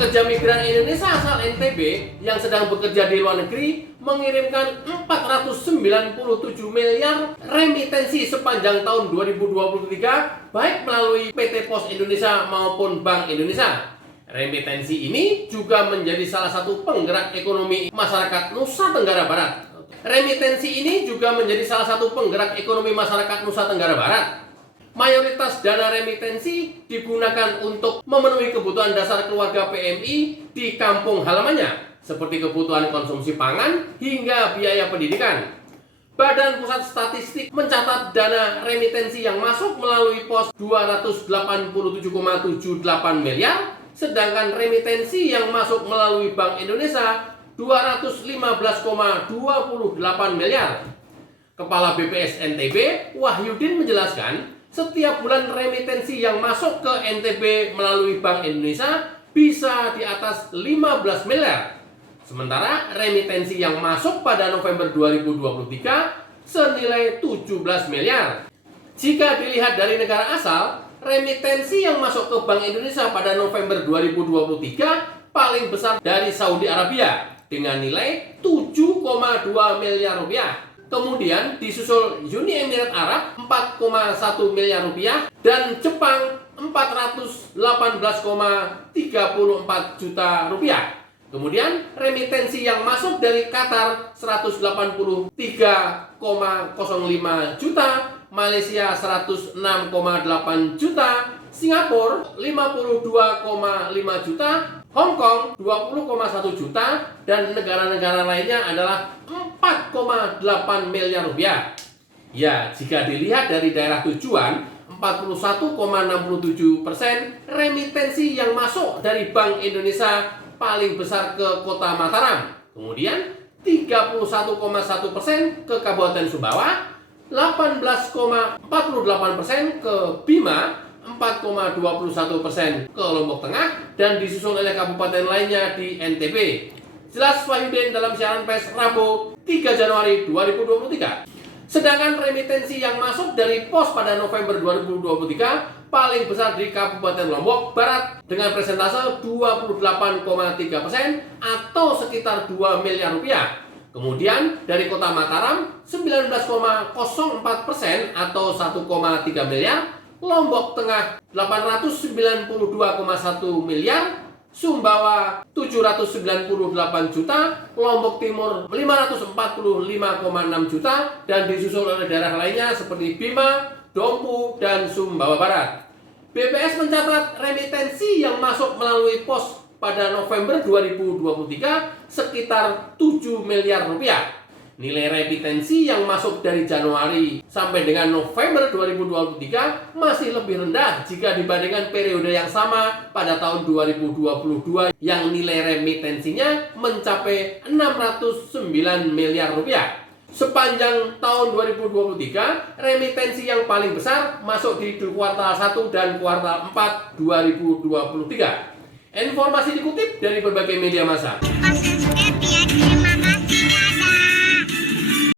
Pekerja migran Indonesia asal NTB yang sedang bekerja di luar negeri mengirimkan 497 miliar remitensi sepanjang tahun 2023 baik melalui PT Pos Indonesia maupun Bank Indonesia. Remitensi ini juga menjadi salah satu penggerak ekonomi masyarakat Nusa Tenggara Barat. Remitensi ini juga menjadi salah satu penggerak ekonomi masyarakat Nusa Tenggara Barat. Mayoritas dana remitensi digunakan untuk memenuhi kebutuhan dasar keluarga PMI di kampung halamannya, seperti kebutuhan konsumsi pangan hingga biaya pendidikan. Badan Pusat Statistik mencatat dana remitensi yang masuk melalui pos 287,78 miliar, sedangkan remitensi yang masuk melalui Bank Indonesia 215,28 miliar. Kepala BPS NTB, Wahyudin menjelaskan, setiap bulan remitensi yang masuk ke NTB melalui Bank Indonesia bisa di atas 15 miliar. Sementara remitensi yang masuk pada November 2023 senilai 17 miliar. Jika dilihat dari negara asal, remitensi yang masuk ke Bank Indonesia pada November 2023 paling besar dari Saudi Arabia dengan nilai 7,2 miliar rupiah. Kemudian disusul Uni Emirat Arab 4,1 miliar rupiah dan Jepang 418,34 juta rupiah. Kemudian remitensi yang masuk dari Qatar 183,05 juta, Malaysia 106,8 juta, Singapura 52,5 juta, Hong Kong 20,1 juta, dan negara-negara lainnya adalah 4,8 miliar rupiah. Ya, jika dilihat dari daerah tujuan, 41,67% remitensi yang masuk dari Bank Indonesia paling besar ke Kota Mataram. Kemudian 31,1% ke Kabupaten Sumbawa, 18,48% ke Bima, 4,21% ke Lombok Tengah, dan disusul oleh kabupaten lainnya di NTB. Jelas Wahyudin dalam siaran pers Rabu 3 Januari 2023. Sedangkan remitensi yang masuk dari pos pada November 2023 paling besar di Kabupaten Lombok Barat dengan persentase 28,3% atau sekitar 2 miliar rupiah. Kemudian dari Kota Mataram 19,04% atau 1,3 miliar, Lombok Tengah 892,1 miliar, Sumbawa 798 juta, Lombok Timur 545,6 juta, dan disusul oleh daerah lainnya seperti Bima, Dompu, dan Sumbawa Barat. BPS mencatat remitensi yang masuk melalui pos pada November 2023 sekitar 7 miliar rupiah. Nilai remitensi yang masuk dari Januari sampai dengan November 2023 masih lebih rendah jika dibandingkan periode yang sama pada tahun 2022 yang nilai remitensinya mencapai 609 miliar rupiah. Sepanjang tahun 2023, remitensi yang paling besar masuk di kuartal 1 dan kuartal 4 2023. Informasi dikutip dari berbagai media massa.